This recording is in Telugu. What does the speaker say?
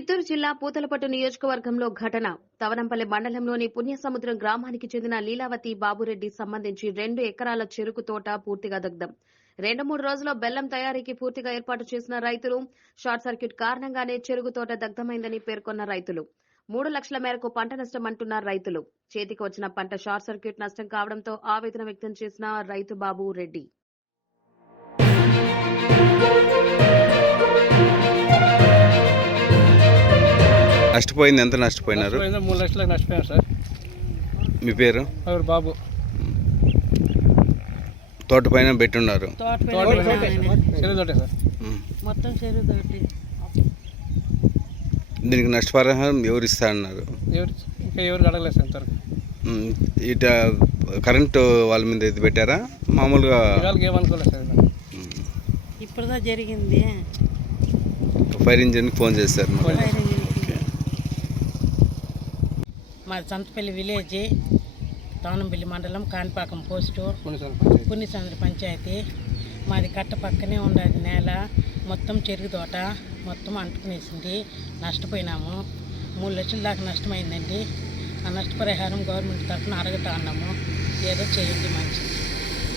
చిత్తూరు జిల్లా పూతలపట్టు నియోజకవర్గంలో ఘటన. తవనంపల్లి మండలంలోని పుణ్యసముద్రం గ్రామానికి చెందిన లీలావతి బాబురెడ్డి సంబంధించి 2 ఎకరాల చెరుకు తోట పూర్తిగా దగ్ధం. 2-3 రోజుల్లో బెల్లం తయారీకి పూర్తిగా ఏర్పాటు చేసిన రైతులు షార్ట్ సర్క్యూట్ కారణంగానే చెరుకు తోట దగ్ధమైందని పేర్కొన్న రైతులు. 3 లక్షల మేరకు పంట నష్టం అంటున్నారు రైతులు. చేతికి వచ్చిన పంట షార్ట్ సర్క్యూట్ నష్టం కావడంతో ఆవేదన వ్యక్తం చేసిన రైతు బాబు రెడ్డి. నష్టపోయింది. ఎంత నష్టపోయినారు? 3 లక్షలకు నష్టపోయాం సార్. మీ పేరు? బాబు. తోట పైన పెట్టున్నారు. చెరువుతోటే సార్. మొత్తం చెరువుతోటి. దీనికి నష్టపరిహారం ఎవరు ఇస్తారన్నారు? ఎవరు అడగలేదు సార్ ఇంతవరకు. ఇట కరెంటు వాళ్ళ మీద ఇది పెట్టారా? మామూలుగా ఏమనుకోలేదు సార్. ఇప్పుడుదా జరిగింది. ఫైర్ ఇంజిన్కి ఫోన్ చేశారు. మా సంతపల్లి విలేజ్, తవనంపల్లి మండలం, కాణిపాకం పోస్టు, పుణ్యసముద్ర పంచాయతీ. మాది కట్ట పక్కనే ఉండదు నేల. మొత్తం చెరుకు తోట మొత్తం అంటుకునేసింది. నష్టపోయినాము. 3 లక్షల దాకా నష్టమైందండి. ఆ నష్టపరిహారం గవర్నమెంట్ తరఫున అడుగుతా ఉన్నాము. ఏదో చేయండి మంచిది.